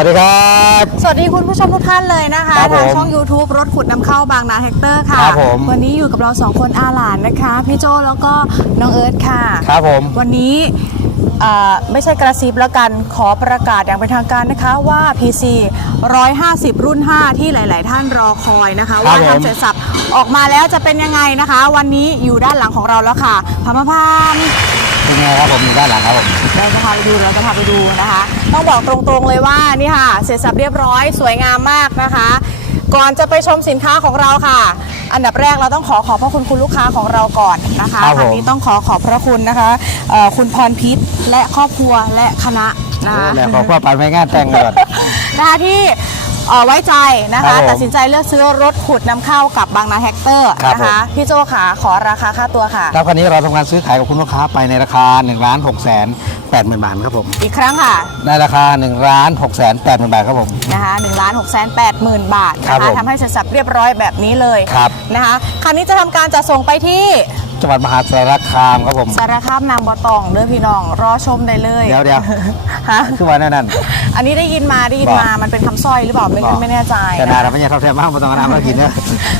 วัสดีค่ะสวัสดีครับ สวัสดีคุณผู้ชมทุกท่านเลยนะคะครับผมทางช่อง YouTube รถขุดนำเข้าบางนาแท็กเตอร์ค่ะ ครับผม วันนี้อยู่กับเราสองคนอาหลานนะคะ พี่โจแล้วก็น้องเอิร์ธค่ะ ครับผม วันนี้เอ่อไม่ใช่กระซิบแล้วกันขอประกาศอย่างเป็นทางการนะคะว่า PC 150 รุ่น 5 ที่หลาย ๆ ท่านรอคอยนะคะ ว่าผม ทำเสร็จสับออกมาแล้วจะเป็นยังไงนะคะ วันนี้อยู่ด้านหลังของเราแล้วค่ะพามาพาม เป็นไงครับผมอยู่ด้านหลังครับผม เราจะพาไปดูเราจะพาไปดูนะคะ ต้องบอกตรงๆเลยว่านี่ค่ะ เสร็จสับเรียบร้อยสวยงามมากนะคะ ก่อนจะไปชมสินค้าของเราค่ะ อันดับแรกเราต้องขอขอบพระคุณคุณลูกค้าของเราก่อนนะคะครับผม ทางนี้ต้องขอขอบพระคุณนะคะเอ่อคุณพรพิษและครอบครัวและคณะนะคะแหละขอพ่อปันไปงานแต่งเลย นะคะที่เอ่อไว้ใจนะครัคะ บผมตัดสินใจเลือกซื้อรถขุดนำเข้ากับบางนาแฮกเตอร์ครับนะคะผมพี่โจขาขอราคาค่าตัวค่ะ ครับคันนี้เราทำการซื้อขายกับคุณลูกค้าไปในราคา1นึ่งล้านหกแสน แปดหมื่นบาทครับผม อีกครั้งค่ะได้ราคา1นึ่งล้านหกแสนแปดหมื่นบาทครับผม นะคะ1นึ่งล้านหกแสนแปดหมื่นบาทครันะบคะผม ทำให้เสร็จสับเรียบร้อยแบบนี้เลยครับนะคะคันนี้จะทำการจัดส่งไปที่จังหวัดมหาสารคามครับผม สารคามนางบอตองเด้อพี่น้องรอชมได้เลยเดี๋ยวเดี๋ยวฮะคือว่าแน่นั่น อันนี้ได้ยินมาได้ยินบอกมามันเป็นคำสร้อยหรือเปล่าไม่บอกไม่แน่ใจแต่นะนาคะเราไม่ใช่เท่าแท้มากมาต้องเอาน้ำมากินเนี่ย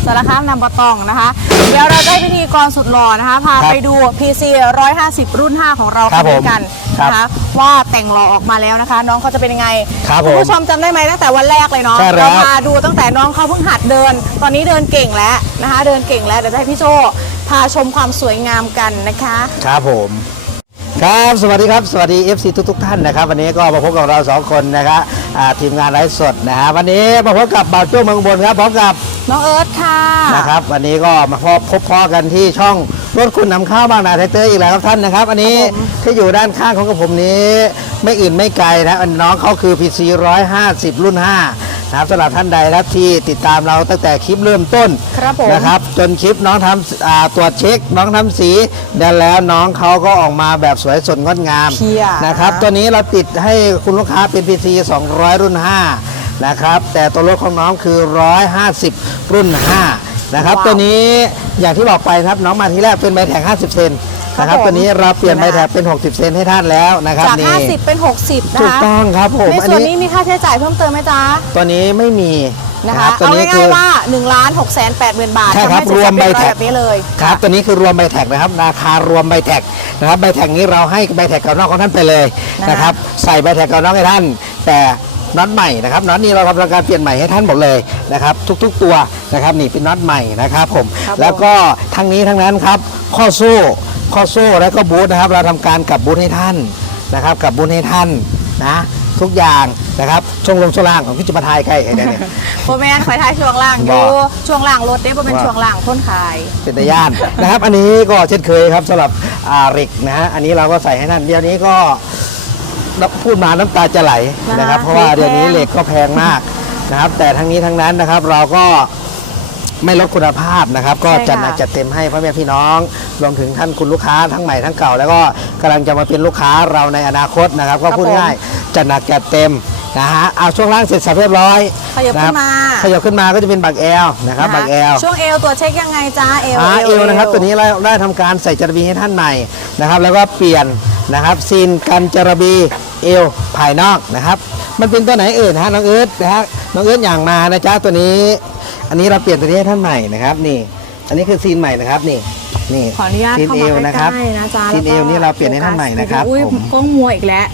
สารคามนางบอตองนะคะ เดี๋ยวเราได้พิธีกรสุดหล่อนะคะ พาครับไปดู PC 150 รุ่น 5 ของเราครับคันนี้กันผมนะคะว่าแต่งหล่อออกมาแล้วนะคะ น้องเขาจะเป็นยังไงครับคุณผมผู้ชมจำได้ไหมตั้งแต่วันแรกเลยเนาะใช่แล้วเราพาดูตั้งแต่น้องเขาเพิ่งหัดเดิน ตอนนี้เดินเก่งแล้วนะคะ เดินเก่งแล้วเดี๋ยวจะให้พี่โจพาชมความสวยงามกันนะคะ ครับผม ครับสวัสดีครับสวัสดี FC ทุกทุกๆท่านนะครับ วันนี้ก็มาพบกับเราสองคนนะครับอ่าทีมงานไลฟ์สดนะฮะวันนี้มาพบกับบ่าวโจ้เมืองอุบนครับพร้อมกับน้องเอิร์ธค่ะ นะครับวันนี้ก็มาพบพบพอกันที่ช่อง รถคุณนำข้าวบางนาแท็กเตอร์อีกแล้วครับท่านนะครับ อันนี้ครับผมที่อยู่ด้านข้างของกระผมนี้ ไม่อื่นไม่ไกลนะอันน้องเขาคือ PC 150 รุ่น 5 นะครับสำหรับท่านใดนะครับที่ติดตามเราตั้งแต่คลิปเริ่มต้นครับผม นะครับ จนคลิปน้องทำอ่าตรวจเช็ค น้องทำสีแล้วแล้วน้องเขาก็ออกมาแบบสวยสดงดงามเพียนะครับ ตัวนี้เราติดให้คุณลูกค้าเป็น PC 200 รุ่น 5 นะครับ แต่ตัวรถของน้องคือ 150 รุ่น 5 นะครับว้าวตัวนี้อย่างที่บอกไปนะครับน้องมาที่แรกเป็นใบแท็ก50 เซนนะครับผมตัวนี้เราเปลี่ยนใบแท็กเป็น 60 เซนให้ท่านแล้วนะครับจาก นี่50 เป็น 60 นะถูกคะ ต้องครับผมในอันส่วนนี้นี้มีค่าใช้จ่ายเพิ่มเติมไหมจ๊ะ ตัวนี้ไม่มีนะคะ รับตัวเอานี้ง่ายๆว่า1ล้าน6แสน8หมื่นบาทใช่ครับทำให้เสรวมใบเรียบร้อยแท็กแบบนี้เลยครับตัวนี้คือรวมใบแท็กนะครับ ราคารวมใบแท็กนะครับใบแท็กนี้เราให้ใบแท็กกับนอกของท่านไปเลยนะคะนะครับใส่ใบแท็กกับนอกให้ท่าน แต่น็อตใหม่นะครับน็อตนี้เราทำการเปลี่ยนใหม่ให้ท่านหมดเลยนะครับทุก ๆ ตัว นะครับนี่เป็นน็อตใหม่นะครับผมครับแล้วก็ทั้งนี้ทั้งนั้นครับ ข้อโซ่ข้อโซ่แล้วก็บูทนะครับ เราทำการกลับบูทให้ท่านนะครับกลับบูทให้ท่านนะทุกอย่างนะครับช่วงลงช่วงล่างของพิจิตรไทยใกล้ไอ้เนี่ยโมแมนคอยท้ายช่วงล่างอยู่ว่าช่วงล่างรถเด้บ่เป็นว่า ช่วงล่างพ้นขาย เป็นตะย่าน นะครับ อันนี้ก็เช่นเคยครับสำหรับอ่าริกนะฮะอันนี้เราก็ใส่ให้นั่นเดี๋ยวนี้ก็พูดมาน้ำตาจะไหลนะครับนะคะเพราะว่าเหล็กแพงเดี๋ยวนี้เหล็กก็แพงมากนะครับ แต่ทั้งนี้ทั้งนั้นนะครับ เราก็ ไม่ลดคุณภาพนะครับ ก็จัดหนักจัดเต็มให้พ่อแม่พี่น้องรวมถึงท่านคุณลูกค้าทั้งใหม่ทั้งเก่า แล้วก็กำลังจะมาเป็นลูกค้าเราในอนาคตนะครับ ก็พูดง่ายจัดหนักจัดเต็มนะฮะเอาช่วงล่างเสร็จสับเรียบร้อยขยับขึ้นมาะครับขยับขึ้นมาก็จะเป็นบักแอลนะครับนะคะบักแอลช่วงเอวตัวจเช็คยังไงจ้าเอวอาเอวนะครับตัวนี้เราได้ทำการใส่จระบีให้ท่านใหม่นะครับ แล้วก็เปลี่ยนนะครับซีนกันจระบีเอวภายนอกนะครับ มันเป็นตัวไหนเอ่ยนะฮะน้องเอิร์ธนะฮะน้องเอิร์ธอย่างมานะจ๊ะตัวนี้ อันนี้เราเปลี่ยนตัวนี้ให้ท่านใหม่นะครับนี่ อันนี้คือซีนใหม่นะครับนี่นี่ขออนุญาตซีนเข้าเอมาวใกนะครับล้ๆนะจ๊ะซีนเอวแล้วก็นี่เราเปลี่ยนให้ท่านใหม่นะครับอุ้ยผมกล้องมัวอีกแล้ว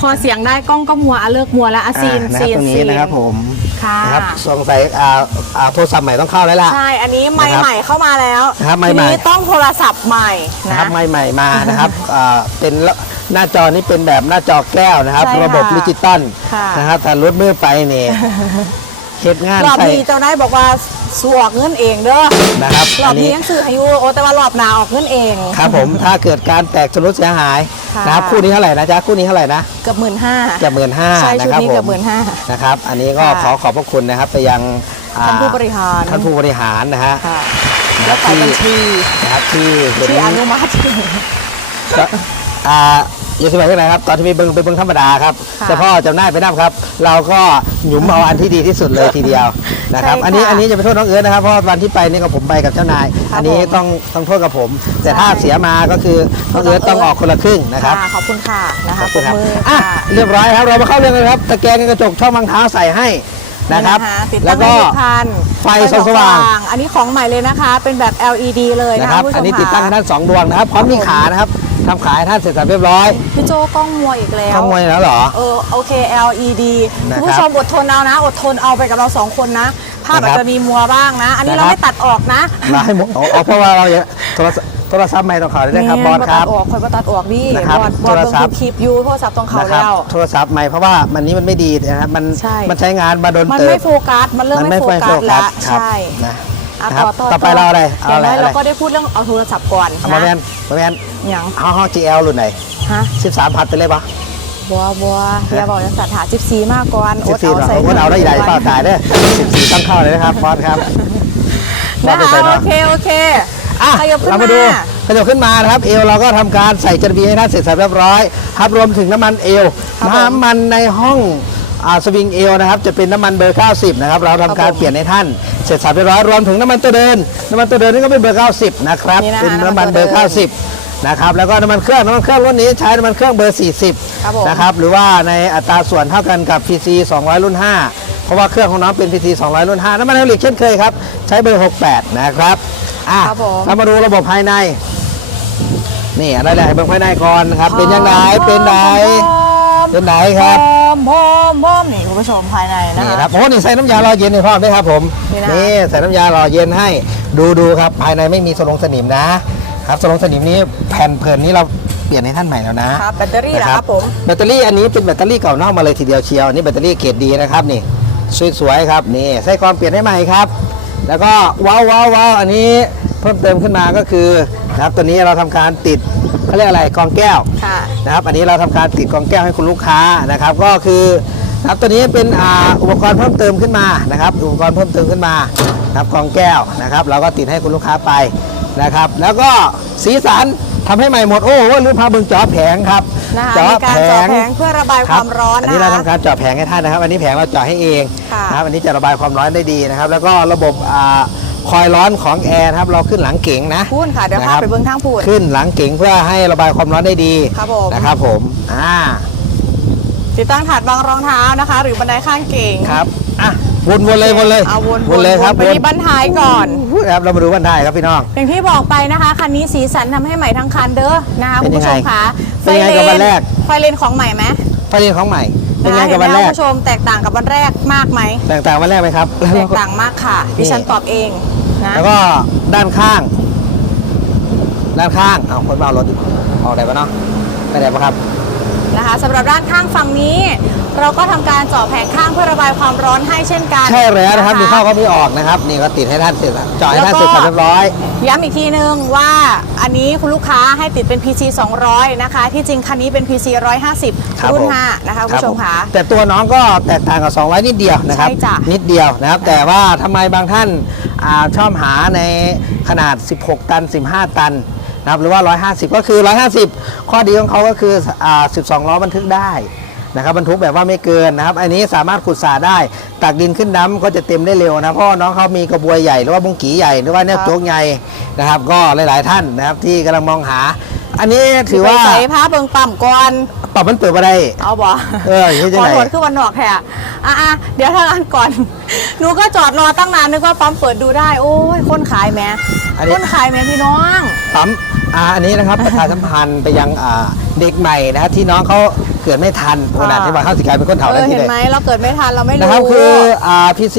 พอเสียงได้กล้องก็มัวอะเลิกมัวแล้วอะซีนอ่านะคซีรับนตรงซีนี้นนะครับผมค่ะนะครับสงสัยอ่าอ่าโทรศัพท์ใหม่ต้องเข้าแล้วล่ะ ใช่ อันนี้ไม้นะครับใหม่เข้ามาแล้วนะครับไมค์ทีใหม่นี้ต้องโทรศัพท์ใหม่นะนะ ครับใหม่ๆมานะครับอ่าเป็นหน้าจอนี้เป็นแบบหน้าจอแก้วนะครับ ใช่ค่ะระบบดิจิตอลค่ะ นะครับแต่รถมือไปเนี่ย เฮ็ดงานรอบใส่นี้เจ้านายบอกว่าสวกเงินเองเด้อนะครับรออับนนี้นี้ยังซื้อให้อยูโอแต่ว่ารอบหนาออกเงินเอง ครับผมถ้าเกิดการแตกชำรุดเสียหายค่ะ นะครับคู่นี้เท่าไหร่นะจ๊ะคู่นี้เท่าไหร่นะเกือบหมื่นห้าเกือบหมื่นห้าใช่นะชุดครับนี้ผเกือบมหมื่นห้า นะครับ อันนี้ก็ค่ะ ขอขอบพระคุณนะครับไปยังอ่ท่านผู้บริหารท่านผู้บริหารนะฮะค่ะนะคแล้รัวบฝ่ายที่บัญชีนะครับที่เห็น ที่อนุมัติ ก็อ่า อยู่สมัยที่ไหนครับตอนที่ไปเบิ้งไปเบิ้งธรรมดาครับค่ะเฉพาะจำได้ไปน้ำครับ เราก็หยุมเอาอันที่ดีที่สุดเลยทีเดียวนะครับ ใช่ค่ะอันนี้อันนี้จะไปโทษน้องเอิร์ธนะครับเพราะวันที่ไปนี่ก็ผมไปกับเจ้านาย ครับอันนี้ผมต้องต้องโทษกับผม แต่ใช่ถ้าเสียมาก็คือน้องเอิร์ธต้องออกคนละครึ่งนะครับค่ะขอบคุณค่ะนะขคะอบคุณครับปรบมืออะค่ะ เรียบร้อยครับเรามาเข้าเรื่องเลยครับตะแกรงกระจกช่องบางเท้าใส่ให้นะครับนี่ติดแล้ตั้วงก็ ให้ทุกคันไฟส่องสว่าง อันนี้ของใหม่เลยนะคะ เป็นแบบ LED เลยนะนะคคะรับคุณผู้ชมอันนี้ติดตั้งให้ค่ะท่านสองดวงนะครับพร้อมมีขานะครับ ทำขาให้ท่านเสร็จสับเรียบร้อยพี่โจกล้องมัวอีกแล้วทำมวยแล้วเหรอ เออโอเค LED นะครับคุณผู้ชมอดทนเอานะ อดทนเอาไปกับเราสองคนนะ ภาพนะครัอาบจจะมีมัวบ้างนะ อันนี้เรานะครับไม่ตัดออกนะมาให้หมดเอาเอาเพราะว่าเราอย่าโทรศัพท์โทรศัพท์ไม่ต้องเขาเลยนะครับบอสครับตัดออกคอยบ่ตัดออกดินะครับบอสบอสโทรศัพท์เบิ่งคลิปอยูโทรศัพท์ตรงเขานะครัแล้วโทรศัพท์ใหม่เพราะว่ามันนี้มันไม่ดีนะครับมันใช่มันใช้งานมาโดนมันเติไม่บโฟกัสมันเริ่มไม่โฟกัสแล้วครับใช่นะ อะนะครับต่อต่อต่อไปเราอะไรเอาอย่างอะไรน้อยอะไรเราก็ได้พูดเรื่องเอาโทรศัพท์ก่อนเอามาแมนะนมาแมนอย่างห้องห้อง GL รุ่นไหน ฮะ13พัดไปเลยปะบัวบัวอย่าบอกยังสัตว์หาจิบซีมากก่อนอด14เอาเหรอใส่โอ้เอาได้ใหญ่เปล่าตายเด้อ14ต้องเข้าเลยนะครับบอสครับบอนะสไปใส่โอเนาะเคโอเคอะขยับขึ้นเรามามาดูขยับขึ้นมานะครับ เอวเราก็ทำการใส่จระบีให้ท่านเสร็จสับเรียบร้อยครับรวมถึงน้ำมันเอวครับผมน้ำมันในห้องอ่า สวิงเอวนะครับจะเป็นน้ำมันเบอร์ 90 นะครับ เราทำการครับผมเปลี่ยนให้ท่าน เสร็จสับเรียบร้อยรวมถึงน้ำมันตัวเดิน น้ำมันตัวเดินนี่ก็เป็นเบอร์ 90 นะครับ นี่นะคะเป็นน้ำมันเบอร์ น้ำมันตัวเดิน 90 นะครับแล้วก็น้ำมันเครื่องน้ำมันเครื่องรุ่นนี้ใช้น้ำมันเครื่องเบอร์40ครับผมนะครับหรือว่าในอัตราส่วนเท่ากันกับ PC 200 รุ่น 5 เพราะว่าเครื่องของน้องเป็น PC 200 รุ่น 5 น้ำมันไฮดรอลิกเช่นเคยครับ ใช้เบอร์ 68 นะครับอะครับผมเรามาดูระบบภายใน นี่อะไรแหละเบิ่งภายในก่อนนะครับ เป็นยังไงเป็นไหน เป็นไหนครับ พอมพอมนี่คุณผู้ชมภายในนะนี่คะครับโอ้นี่ใส่น้ำยารอเย็นให้พ่อมด้วยครับผมนี่นะ นี่ใส่น้ำยารอเย็นให้ดูดูครับภายในไม่มีสลงสนิมนะครับสลงสนิมนี้แผ่นเพลินนี้เราเปลี่ยนให้ท่านใหม่แล้วนะครับแบตเตอรี่เหรอครับผม แบตเตอรี่อันนี้เป็นแบตเตอรี่เก่านอกมาเลยทีเดียวเชียวอันนี่แบตเตอรี่เกรดดีนะครับนี่สวยๆครับนี่ไส้กรองเปลี่ยนให้ใหม่ครับ แล้วก็ว้าวว้าวว้าวอันนี้ เพิ่มเติมขึ้นมาก็คือนะครับตัวนี้เราทำการติดเขาเรียกอะไรกรองแก้วค่ะนะครับอันนี้เราทำการติดกรองแก้วให้คุณลูกค้านะครับ ก็คือนะครับตัวนี้เป็นอ่าอุปกรณ์เพิ่มเติมขึ้นมานะครับอุปกรณ์เพิ่มเติมขึ้นมานะครับกรองแก้วนะครับ เราก็ติดให้คุณลูกค้าไปนะครับ แล้วก็สีสันทำให้ใหม่หมดโอ้โหลืมพาเบึงจอแผงครับนะคะมีการเจาะแผงเพื่อระบายความร้อนอันนะนี้เราคะทำการเจาะแผงให้ท่านนะครับ อันนี้แผงเราเจาะให้เองค่ะนะครับอันนี้จะระบายความร้อนได้ดีนะครับ แล้วก็ระบบอ่า คอยร้อนของแอร์นะครับเราขึ้นหลังเก๋งนะพูดค่ะเดี๋ยวนะพาครับไปเบิ้งทางพูดขึ้นหลังเก๋งเพื่อให้ระบายความร้อนได้ดีครับผมนะครับผมอ่าติดตั้งถาดวางรองเท้านะคะ หรือบันไดข้างเก่งครับอะวนวนเลยวนเลยเอาวนวนเลยครับไปวนที่บันท้ายก่อนครับเรามาดูบันไดครับพี่น้องอย่างที่บอกไปนะคะคันนี้สีสันทำให้ใหม่ทั้งคันเด้อนะคะเป็คุนณยังไงผู้ชมคะเป็นยังไงกับวันแรกไฟเลนของใหม่ไหมไฟเรียนของใหม่ เป็นไงะคะกับวันแรเห็กไหมคุณผู้ชมแตกต่างกับวันแรกมากไหม แตกต่างวันแรกไหมครับแตกต่างมากค่ะ ดิฉันตอบเองนะแล้วก็ด้านข้าง ด้านข้างเอาคนมาเอารถดิออกได้ปะเนาะไม่ได้ปะครับ นะคะสำหรับด้านข้างฝั่งนี้ เราก็ทำการเจาะแผงข้างเพื่อระบายความร้อนให้เช่นกันใช่แล้วนะครับมีะเข้าก็มีออกนะครับ นี่ก็ติดให้ท่านเสร็จแล้วเจาะให้ท่านเสร็จแล้วก็เรียบร้อย ย้ำอีกทีนึงว่าอันนี้คุณลูกค้าให้ติดเป็น PC 200 นะคะ ที่จริงคันนี้เป็น PC 150ครับรุ่นผม 5นะคะคุณรับผู้ชมผค่ะ แต่ตัวน้องก็แตกต่างกับ 200 นิดเดียวนะครับ ใช่จ้ะ นิดเดียวนะครับ แต่ว่าทำไมบางท่านอ่าชอบหาในขนาด 16 ตัน 15 ตันนะครับหรือว่า 150 ก็คือ 150 ข้อดีของเขาก็คืออ่า12 ล้อบรรทุกได้ นะครับบรรทุกแบบว่าไม่เกินนะครับ อันนี้สามารถขุดสาได้ ตักดินขึ้นน้ำก็จะเต็มได้เร็วนะเพราะว่าน้องเขามีกระบวยใหญ่หรือว่าบุ้งกีใหญ่หรือว่าเนี่ยครับโจ๊กใหญ่นะครับ ก็หลาย ๆ ท่านนะครับที่กำลังมองหา อันนี้ถือว่าไปใส่ผ้าเบิงปั๊มก่อนปรับมันเปิดมาได้เอาบ่เอออย่างนี้จะขอไหนโทษคือวันหนอกแท้อะอะๆเดี๋ยวทางอันก่อนหนูก็จอดรอตั้งนานนึกว่าปั๊มเปิดดูได้ โอ้ยคนขายแหม่อันนี้คนขายแหม่พี่น้องปั๊ม อ่าอันนี้นะครับประชาสัมพันธ์ไปยังอ่าเด็กใหม่นะครับที่น้องเขาเกิดไม่ทันโอนาที่ว่าเข้าสิกลายเป็นคนเฒ่าเอได้อที่เห็นเลยไหมเราเกิดไม่ทันเราไม่รู้ นะครับคืออ่า PC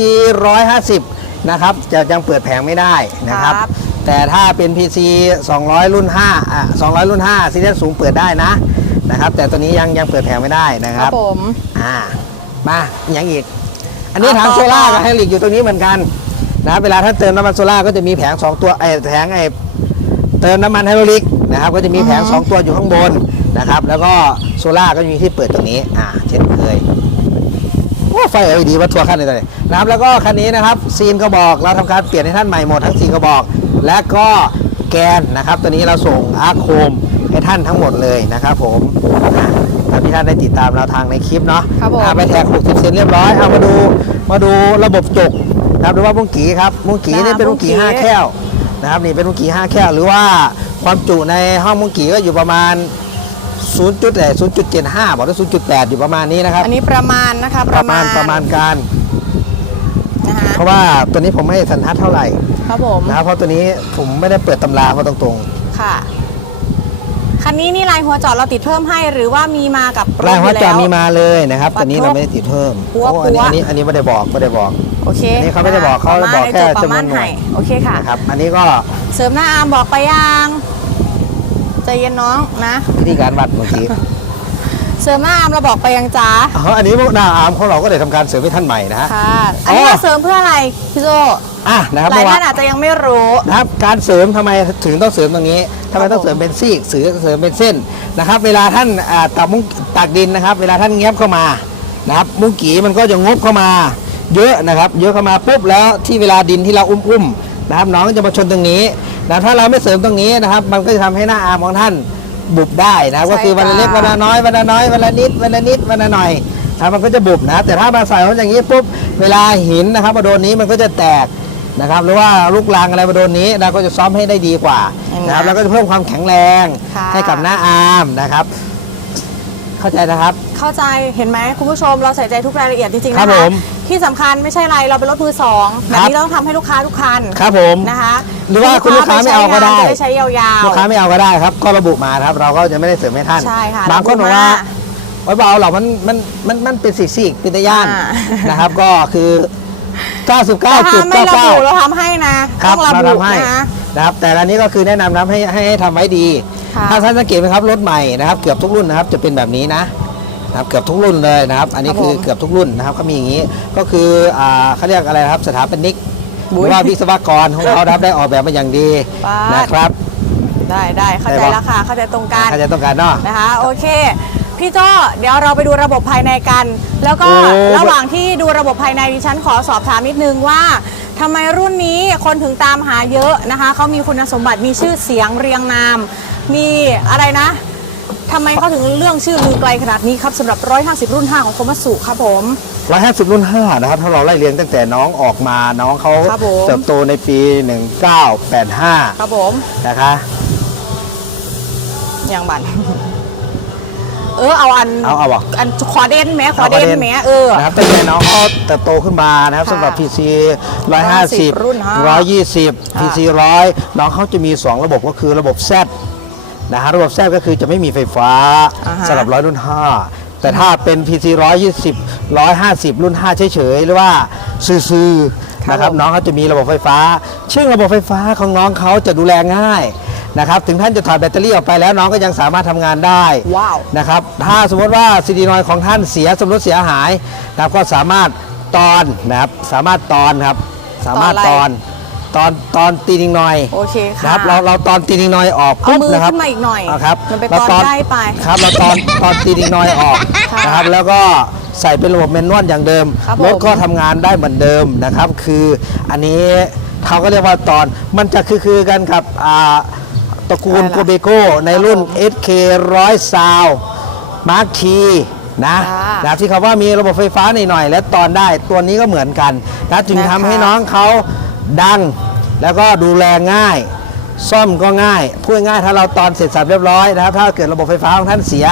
150นะครับจะยังเปิดแผงไม่ได้นะครับ ครับ แต่ถ้าเป็น PC 200 รุ่น5อะ200 รุ่น5ซีเรียสสูงเปิดได้นะนะครับ แต่ตัวนี้ยังยังเปิดแผงไม่ได้นะคครัรับ บผม อ่ามาอย่างอีก อันนี้เอาถังต่อโซล่าต่อ กับไฮดรอลิกอยู่ตรงนี้เหมือนกันนะครับเวลาถ้าเติมน้ำมันโซล่าก็จะมีแผง2ตัวไอ้แผงไอ้ เติมน้ำมันไฮดรอลิกนะครับก็จะมีแผง 2 ตัวอยู่ข้างบนนะครับ แล้วก็โซล่าก็จะมีที่เปิดตรงนี้อ่าเช่นเคยโอ้ไฟ LED วัตถุขั้นเลยตอนนี้นะครับแล้วก็คันนี้นะครับซีนกระบอกเราทำการเปลี่ยนให้ท่านใหม่หมดทั้งซีนกระบอก และก็แกนนะครับ ตัวนี้เราส่งอาร์คโคมให้ท่านทั้งหมดเลยนะครับผมอะถ้าพี่ท่านได้ติดตามเราทางในคลิปเนาะครับผมอะไปแท็ก60 เซนเรียบร้อยเอามาดูมาดูระบบจกนะครับหรือว่ามุ้งกีครับมุ้งกีนี่เป็นมุ้งกีห้าแค่ว นะครับนี่เป็นมุ้งกีห้าแค่วหรือว่าความจุในห้องมุ้งกีก็อยู่ประมาณ 0 จุดแต่0.75บอกว่า0.8 อยู่ประมาณนี้นะครับอันนี้ประมาณนะคะประมาณประมาณการนะคะเพราะว่าตัวนี้ผมไม่สันทัดเท่าไหร่ครับผมนะครับเพราะตัวนี้ผมไม่ได้เปิดตำราเพราะตรงค่ะคันนี้นี่ลายหัวจอดเราติดเพิ่มให้หรือว่ามีมากับรๆลายถหัวอยู่จอดแล้วมีมาเลยนะครับปัดตัวนี้ทุกเราไม่ได้ติดเพิ่มปัวโอ้อันนี้ปัวอันนี้อันนี้ไม่ได้บอกไม่ได้บอก โอเคอันนี้เขาไม่ได้บอกเขาประมณบอกแค่ในตัวประมาณจำนวนหน่วยให้โอเคค่ะนะครับอันนี้ก็เสริมหน้าอาร์มบอกไปยังใจเย็นน้องนะวิธีการวัดเมื่อกี้เสริมหน้าอาร์มเราบอกไปยังจ้าอ๋ออันนี้หน้าอาร์มของเราก็ได้ทำการเสริมให้ท่านใหม่นะฮะค่ะอันนี้อ๋อเราเสริมเพื่ออะไรพี่โจอะนะครับหลายเมื่อวาท่านนอาจจะยังไม่รู้นะครับการเสริมทำไมถึงต้องเสริมตรงนี้ทำไมต้องเสริมเป็นซีกเสือเสริมเป็นเส้นนะครับ เวลาท่านอ่าตักมุ้งตักดินนะครับ เวลาท่านแงบเข้ามานะครับมุ้งกีมันก็จะงบเข้ามา เยอะนะครับ เยอะเข้ามาปุ๊บแล้วที่เวลาดินที่เราอุ้มๆนะครับน้องจะมาชนตรงนี้นะถ้าเราไม่เสริมตรงนี้นะครับ มันก็จะทำให้หน้าอาร์มของท่านบุบได้นะครับใช่ก็คือวันละเล็กค่ะวันละน้อยวันละน้อยวันละนิดวันละนิดวันละหน่อยนะครับมันก็จะบุบนะ แต่ถ้ามาใส่เขาอย่างนี้ปุ๊บเวลาหินนะครับมาโดนนี้มันก็จะแตกนะครับหรือว่าลูกลังอะไรมาโดนนี้เราก็จะซ้อมให้ได้ดีกว่าเห็นไหมนะครับแล้วก็จะเพิ่มความแข็งแรงค่ะให้กับหน้าอาร์มนะครับ เข้าใจนะครับ เข้าใจเห็นไหมคุณผู้ชมเราใส่ใจทุกรายละเอียดจริงๆครันะบผคะม ที่สำคัญไม่ใช่อะไรเราเป็นรถมือสองแบบนี้เราต้องทำให้ลูกค้าทุกคันครับผมนะคะหรือว่าคุณลูกค้าไม่เอาก็ได้ จะได้ใช้ยาวๆ ลูกค้าไม่เอาก็ได้ครับ ก็ระบุมาครับ เราก็จะไม่ได้เสริมให้ท่าน ใช่ค่ะบางคนบอกระบุมาว่าไว้เบาเรามันมันมันมันเป็นสีสีกเป็นตะย่านอ่า นะครับ ก็คือ ถ้าไม่ระบุเรา99.99ทำให้นะครัต้บองระเราบุทำให้นะ นะครับแต่อันนี้ก็คือแนะนำนะให้ให้ให้ทำไว้ดี ค่ะถ้าท่านสังเกตไหมครับรถใหม่นะครับ เกือบทุกรุ่นนะครับจะเป็นแบบนี้นะ นะครับเกือบทุกรุ่นเลยนะครับ อันนี้ครับคือผมเกือบทุกรุ่นนะครับก็มีอย่างนี้ก็คืออ่าเขาเรียกอะไรนะครับสถาปนิกหบุ๊รืยอว่าวิศวกรของเขานะครับได้ออกแบบมาอย่างดีป๊าด นะครับ ได้ได้เข้าใจได้ปะ แล้วค่ะเข้าใจตรงกันใครจะต้องการเนาะ นะคะ โอเค พี่โจ้เดี๋ยวเราไปดูระบบภายในกัน แล้วก็โอ้ ระหว่างที่ดูระบบภายในดิฉันขอสอบถามนิดนึงว่าทำไมรุ่นนี้คนถึงตามหาเยอะนะคะเขามีคุณสมบัติมีชื่อเสียงเรียงนาม มีอะไรนะ ทำไมเขาถึงเรื่องชื่อลือไกลขนาดนี้ครับสำหรับ 150 รุ่น 5 ของโคมัสุครับผม150รุ่น 5 นะครับ ถ้าเราไล่เรียงตั้งแต่น้องออกมาน้องเขาครับผม เติบโตในปี 1985 ครับผม นะคะ อย่างบัน เออเอาอันเอาเอาบอกอันขอเด่นแหม้ขอเด่นแหม้เออ นะครับตั้งแต่น้องเขาเติบโตขึ้นมานะครับค่ะสำหรับ PC 150 รุ่นห้า120 PC 100 น้องเขาจะมี 2 ระบบก็คือระบบ Z นะฮะระบบ Z ก็คือจะไม่มีไฟฟ้าอ่าฮะ สำหรับร้อยรุ่น 5 แต่ถ้าเป็น PC 120 150 รุ่น 5 เฉยๆ หรือว่าซื่อๆนะครับน้องเขาจะมีระบบไฟฟ้า ซึ่งระบบไฟฟ้าของน้องเขาจะดูแลง่ายนะครับถึงท่านจะถอดแบตเตอรี่ออกไปแล้วน้องก็ยังสามารถทำงานได้ ว้าว นะครับถ้าสมมติว่าซีดีนอยของท่านเสียสมรถเสียหายนะครับก็สามารถตอนนะครับสามารถตอนครับสามารถตตออนน ตอนตอนตีนิงนอยโอเคค่ะนะครับเราเราตอนตีนิงนอยออกเอาปุ๊บมือนะครับขึ้นมาอีกหน่อยาครับมันไปเราตอนใกล้ไป ครับเราตอนตอนตีนิงนอยออกค่ะนะครับแล้วก็ใส่เป็นระบบแมนนวลอย่างเดิมครับรถผมก็ทำงานได้เหมือนเดิมนะครับ คืออันนี้เขาก็เรียกว่าตอนมันจะคือคือกันกับอ่าตระกูลอะไรล่ะโกเบโก้ในรุ่นครับผม SK ร้อยซาวมาร์คทีนะค่ะ นะ ที่เขาว่ามีระบบไฟฟ้าหน่อยๆและตอนได้ตัวนี้ก็เหมือนกันนะจึงนะคะ ทำให้น้องเขา ดัง แล้วก็ดูแลง่าย ซ่อมก็ง่ายพูดง่ายถ้าเราตอนเสร็จสับเรียบร้อยนะครับ ถ้าเกิดระบบไฟฟ้าของท่านเสีย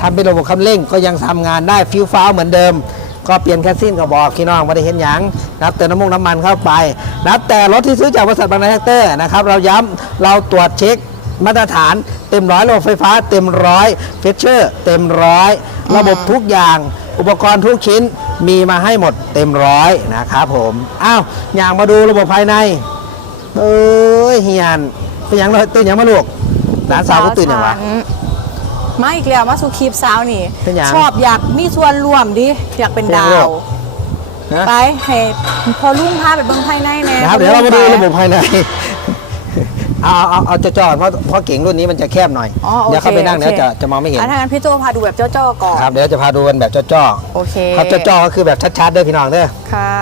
ทำเป็นระบบคันเร่งก็ยังทำงานได้ฟิวฟ้าเหมือนเดิม ก็เปลี่ยนแคสซินก็บอกพี่น้องไม่ได้เห็นหยังนะครับเติมน้ำมันน้ำมันเข้าไปนะครับแต่รถที่ซื้อจากบริษัทบางนาแท็กเตอร์นะครับเราย้ำเราตรวจเช็คมาตรฐานเต็มร้อยระบบไฟฟ้าเต็มร้อยเฟเชอร์ เต็มร้อย ระบบทุกอย่าง อุปกรณ์ทุกชิ้นมีมาให้หมดเต็มร้อยนะครับผม อ้าวอย่างมาดูระบบภายใน เอ้ยเฮียนเป็นหยังเลยตื่นหยังมาลูกหลานสาวก็ตื่นอย่างวะฉัมาอีกแล้วมาสู่คลิปสาวนี่ เป็นหยังชอบอยากมีส่วนร่วมดิ อยากเป็นเป็นหยัดางลูวกนะไปให้พอลุงพาไปเบิ่งภายในแน่นะครับเดี๋ยวเรามาดูระบบภายใน เอาเอาเอาจะจอดเพราะเพราะเก๋งรุ่นนี้มันจะแคบหน่อยอ๋อโอเคเดี๋ยวเข้าไปนั่งโอเดี๋ยวเคจะจะมองไม่เห็นอะถ้างั้นพี่โจพาดูแบบเจ้าๆก่อน ครับเดี๋ยวจะพาดูกันแบบจ้อโอเคๆครับจ้อๆก็คือแบบชัดๆเด้อพี่น้องเด้อ ค่ะ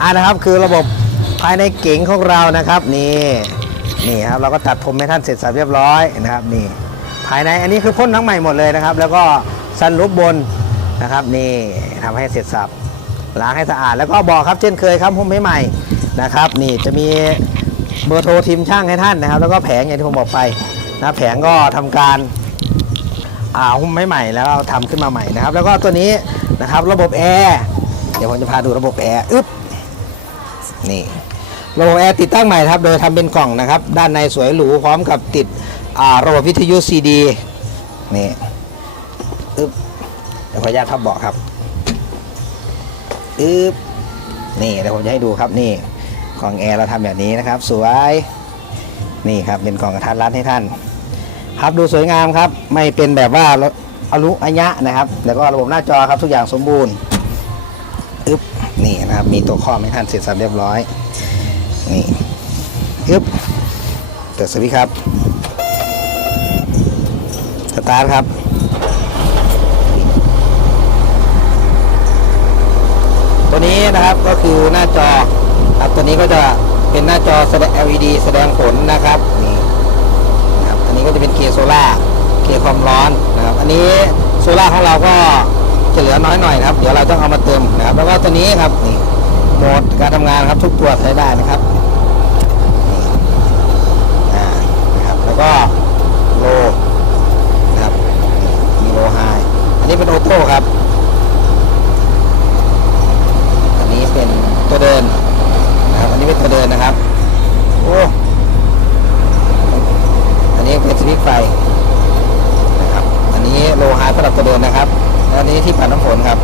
อ่านะครับคือระบบภายในเก๋งของเรานะครับนี่นี่ครับเราก็ตัดผมให้ท่านเสร็จสับเรียบร้อยนะครับนี่ภายในอันนี้คือพ่นทั้งใหม่หมดเลยนะครับ แล้วก็ซันรูปบนนะครับนี่ทำให้เสร็จสับล้างให้สะอาดแล้วก็บอกครับเช่นเคยครับหุ้มให้ใหม่ นะครับ นี่จะมีเบอร์โทรทีมช่างให้ท่านนะครับ แล้วก็แผงอย่างที่ผมบอกไปนะแผงก็ทำการอ่าหุ้มให้ใหม่แล้วเอาทำขึ้นมาใหม่นะครับ แล้วก็ตัวนี้นะครับระบบแอร์เดี๋ยวผมจะพาดูระบบแอร์อึ๊บนี่ระบบแอร์ติดตั้งใหม่ครับ โดยทำเป็นกล่องนะครับ ด้านในสวยหรูพร้อมกับติดระบบวิทยุ CD นี่อึ๊บเดี๋ยวขออนุญาตพับเบาะครับอึ๊บนี่เดี๋ยวผมจะให้ดูครับนี่ กล่องแอร์เราทำแบบนี้นะครับ สวยนี่ครับเป็นกล่องกระทัดรัดให้ท่าน ครับดูสวยงามครับ ไม่เป็นแบบว่าอลุอัญญะนะครับแล้วก็ระบบหน้าจอครับทุกอย่างสมบูรณ์อึ๊บนี่นะครับมีตัวข้อให้ท่านเสร็จสับเรียบร้อยนี่อึ๊บเปิดสวิตช์ครับสตาร์ทครับตัวนี้นะครับก็คือหน้าจอ ครับ ตัวนี้ก็จะเป็นหน้าจอแสดง LED แสดงผลนะครับนี่นะครับอันนี้ก็จะเป็นเคโซล่าเคความร้อนนะครับ อันนี้โซล่าของเราก็จะเหลือน้อยหน่อยนะครับ เดี๋ยวเราต้องเอามาเติมนะครับ แล้วก็ตัวนี้ครับนี่โหมดการทำงานครับทุกตัวใช้ได้นะครับนี่นะครับแล้วก็โลนะครับมีโลไฮอันนี้เป็นออโต้ครับ อันนี้เป็นตัวเดินนะครับ อันนี้เป็นตัวเดินนะครับ โอ้ อันนี้เป็นสวิตช์ไฟนะครับ อันนี้โลหะสำหรับตัวเดินนะครับแล้วอันนี้ที่ปัดน้ำฝนครับ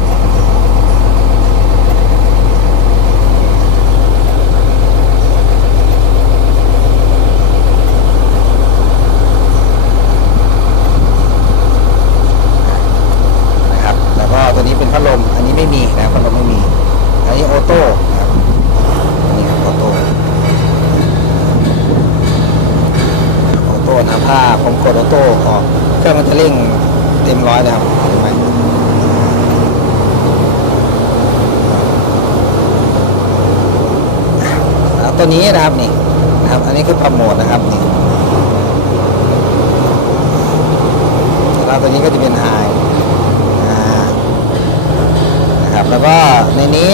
นะครับ แล้วก็ตัวนี้เป็นพัดลม อันนี้ไม่มีนะครับพัดลมไม่มี อันนี้ออโต้นะครับอันนี้ครับออโต้ ออโต้นะถ้าผมกดออโต้ออกเครื่องมันจะเร่งเต็มร้อยเลยครับเห็นไหมแล้ว ตัวนี้นะครับนี่นะครับ อันนี้คือปรับโมดนะครับนี่แล้วตัวนี้ก็จะเป็นไฮนะครับแล้วก็ในนี้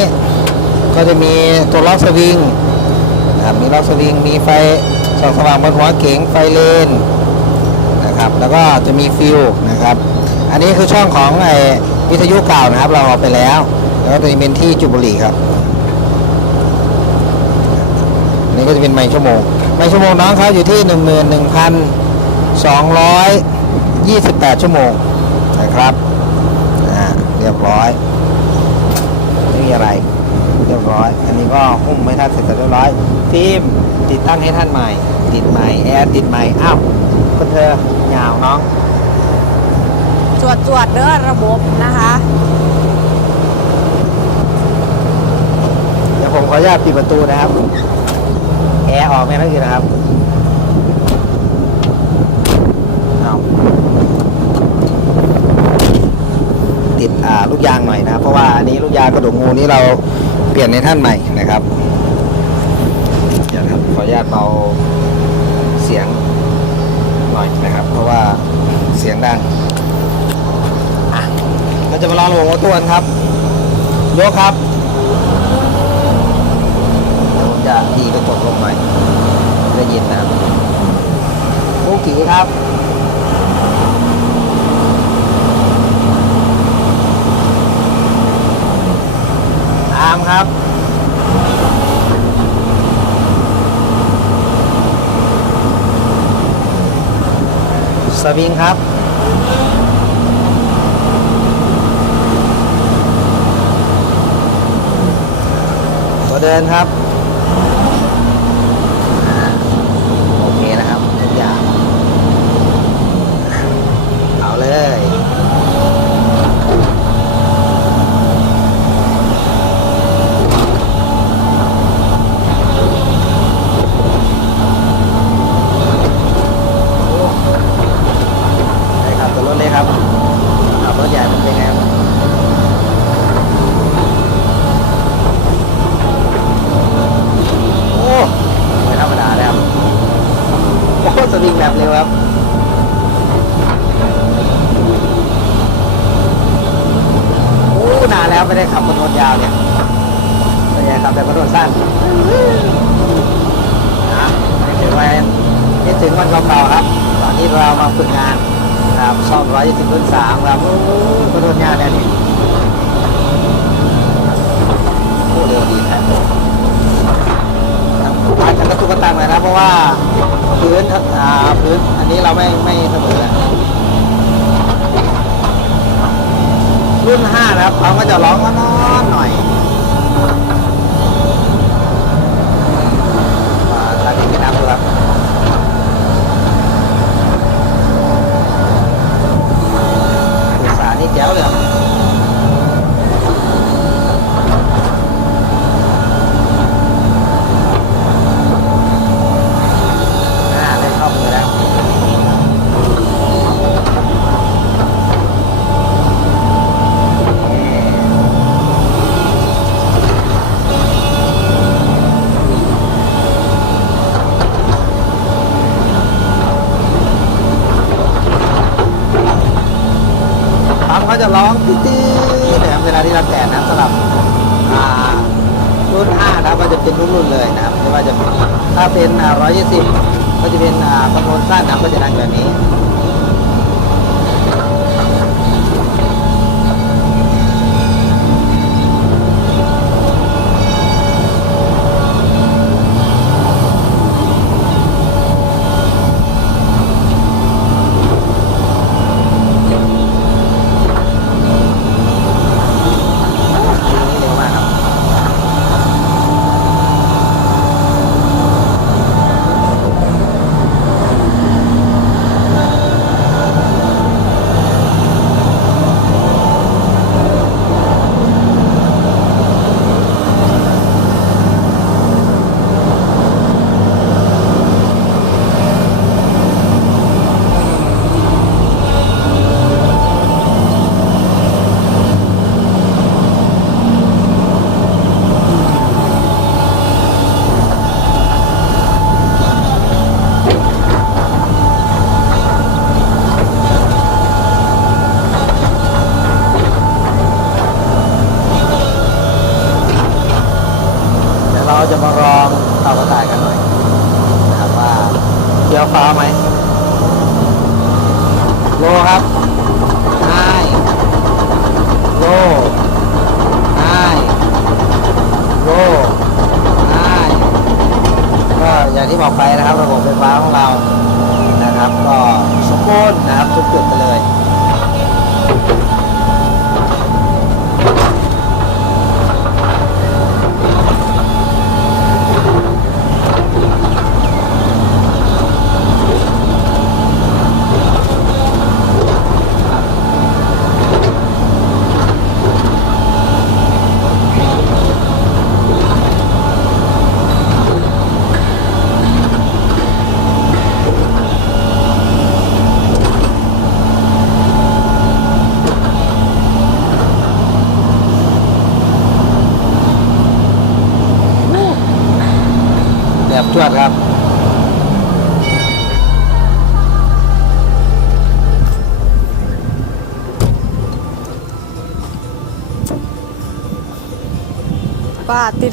ก็จะมีตัวล็อกสวิงนะครับมีล็อกสวิงมีไฟส่องสว่างบนหัวเก๋งไฟเลนนะครับแล้วก็จะมีฟิวนะครับ อันนี้คือช่องของไอวิทยุเก่านะครับ เราเอาไปแล้ว แล้วก็ตัวนี้เป็นที่จุบุรีครับ นี่ก็จะเป็นไมล์ชั่วโมง ไมล์ชั่วโมงน้องเขาอยู่ที่ 11,228 ชั่วโมงนะครับอ่าเรียบร้อยไม่มีอะไรเรียบร้อย อันนี้ก็หุ้มให้ท่านเสร็จเรียบร้อย ฟิล์มติดตั้งให้ท่านใหม่ ติดใหม่ แอร์ติดใหม่ อ้าวคุณเธอยาวน้องจวดจวดๆเด้อระบบนะคะ เดี๋ยวผมขออนุญาตปิดประตูนะครับ แอร์ออกไหมนั่นคือนะครับเอาติดอ่าลูกยางหน่อยนะครับเพราะว่าอันนี้ลูกยางกระดูกงูนี้เราเปลี่ยนในท่านใหม่นะครับเดี๋ยวครับขออนุญาตเบาเสียงหน่อยนะครับ เพราะว่าเสียงดังเราจะมาลองระบบออโต้กันครับยกครับ เดี๋ยวผมจะทีกระจก ลงหน่อยจะยินนะครับลูกกี่ครับอามครับสวิงครับตัวเดินครับ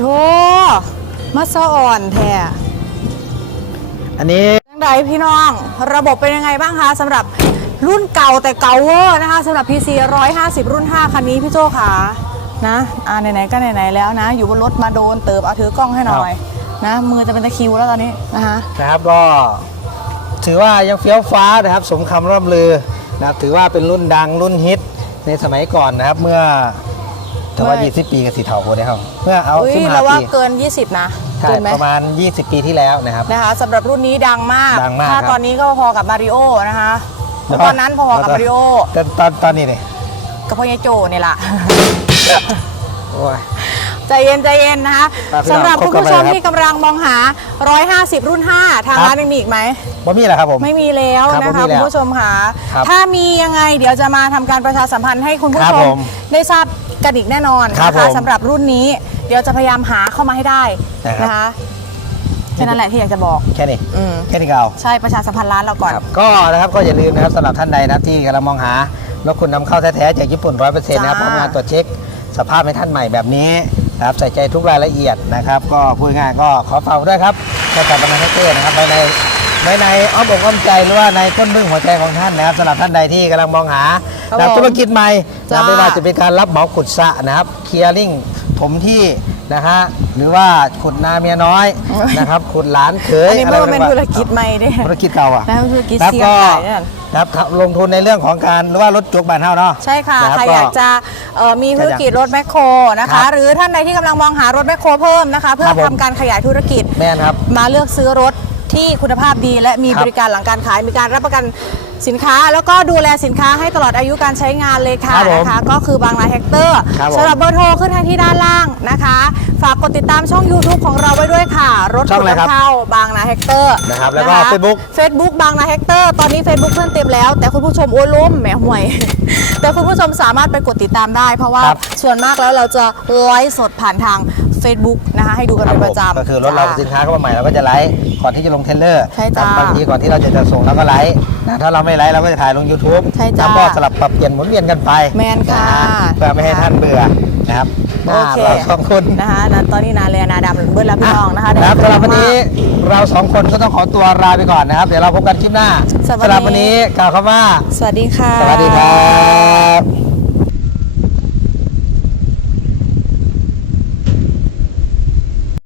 โทมาซะอ่อนแท้อันนี้ยังไงพี่น้อง ระบบเป็นยังไงบ้างคะสำหรับรุ่นเก่าแต่เก่าเวอร์นะคะสำหรับ PC 150 รุ่น 5 คันนี้พี่โจขานะอ่าไหนๆก็ไหนๆแล้วนะ อยู่บนรถมาโดนเติบเอาถือกล้องให้หน่อยนะมือจะเป็นตะคริวแล้วตอนนี้นะคะนะครับก็ถือว่ายังเฟี้ยวฟ้านะครับ สมคำร่ำลือนะครับถือว่าเป็นรุ่นดังรุ่นฮิตในสมัยก่อนนะครับเมื่อ แต่ว่าเมื่อ20 ปีกับสีเถาโคได้ครับเมื่อเอาอุ้ยสิบเราห้าว่าปีเกิน 20 นะใช่เกินไหมประมาณ 20 ปีที่แล้วนะครับ นะคะสำหรับรุ่นนี้ดังมาก ดังมากถ้าครับตอนนี้ก็พอกับมาริโอนะคะตอนนั้นพอกับมาริโอตอนตอนตอนนี้เนี่ยกับพ่อยายโจนี่แหละโอ้ย ใจเย็นใจเย็นนะคะครับพี่สำหรับน้องคุณผู้ชมคบกันไปครับที่กำลังมองหา 150 รุ่น 5 ทางครับ ร้านยังมีอีกไหม บ่มีแหละครับผม ไม่มีแล้วครับนะคะไม่มีแล้วคุณผู้ชมค่ะ ครับถ้ามียังไงเดี๋ยวจะมาทำการประชาสัมพันธ์ให้คุณผู้ครับชมผมได้ทราบ กันอีกแน่นอนครับนะคะผมสำหรับรุ่นนี้ เดี๋ยวจะพยายามหาเข้ามาให้ได้นะครับ นะคะแค่นั้นแหละที่อยากจะบอก แค่นี้อืม แค่นี้ก็เอาใช่ประชาสัมพันธ์ร้านเราก่อน ครับก็นะครับก็อย่าลืมนะครับสำหรับท่านใดนะครับที่กำลังมองหารถคุณนำเข้าแท้ๆจากญี่ปุ่น100%นะครับพจ้า ร้อมงานตรวจเช็คสภาพให้ท่านใหม่แบบนี้นะครับใส่ใจทุกรายละเอียดนะครับ ก็พูดง่ายๆก็ขอฝากไว้ด้วยครับในการบรรณาเต้นะครับไว้ใน ไว้ในอ้อมอกอ้อมใจหรือว่าในก้นบึ้งหัวใจของท่านนะครับสำหรับท่านใดที่กำลังมองหาครับนะครับผมธุรกิจใหม่นะจ้า ไม่ว่าจะเป็นการรับเหมาขุดสระนะครับเคลียร์ลิงถมที่นะฮะหรือว่าขุดนาเมียน้อยนะครับขุดหลานเขยอันนี้ไม่ว่าเป็นอะไรธุรกิจใหม่เด้ ธุรกิจเก่าอะแล้วธุรกิจครับเสี่ยงก็ขายเนี่ยนะครับลงทุนในเรื่องของการหรือว่ารถจุกบานเท่าเนาะใช่ค่ะ นรับ ใครอยากจะเอ่อมีธุรกิจรถแมคโครนะครัคะ บหรือท่านใดที่กำลังมองหารถแมคโครเพิ่มนะคะ เพื่ครัอบผม ทำการขยายธุรกิจ แม่นครับ มาเลือกซื้อรถ ที่คุณภาพดี และมีครับบริการหลังการขายมีการรับประกันสินค้า แล้วก็ดูแลสินค้าให้ตลอดอายุการใช้งานเลยค่ะครับผมนะคะก็คือบางนาแฮกเตอร์ครับผมสำหรับเบอร์โทรขึ้นให้ที่ด้านล่างนะคะ ฝากกดติดตามช่อง YouTube ของเราไว้ด้วยค่ะ รถช่องอะไรคุณครับภาพบางนาแฮกเตอร์นะครับแล้วก็ Facebook Facebook บางนาแฮกเตอร์ตอนนี้ Facebook เพื่อนเต็มแล้ว แต่คุณผู้ชมโอ้ยล้มแหมห่วย แต่คุณผู้ชมสามารถไปกดติดตามได้ เพราะว่าครับส่วนมากแล้วเราจะไลฟ์สดผ่านทาง Facebook นะคะให้ดูกันคเป็รับนประผมจำก็คือรถเราจ้าสินค้าเข้ามาใหม่เราก็จะไลฟ์ก่อนที่จะลงเทรลเลอร์ใช่จ้าบางทีก่อนที่เราจะจะส่งเราก็ไลฟ์นะถ้าเราไม่ไลฟ์เราก็จะถ่ายลง YouTube ใช่จ้าแล้วก็สลับปรับเปลี่ยนหมุนเวียนกันไปแมนค่ะฮเพื่อไม่ให้ท่านเบื่อนะครับโอเคหน้าเราสองคนนะคะนะตอนนี้นาเรียนาดำเบิ้ลแล้วพี่น้องนะคะครับเดี๋ยวสำหรับวันนี้เราสองคนก็ต้องขอตัวลาไปก่อนนะครับ เดี๋ยวเราพบกันคลิปหน้าสำหรับวันนี้สำหรับวันนี้กล่าวคำว่า สวัสดีค่ะ สวัสดีครับ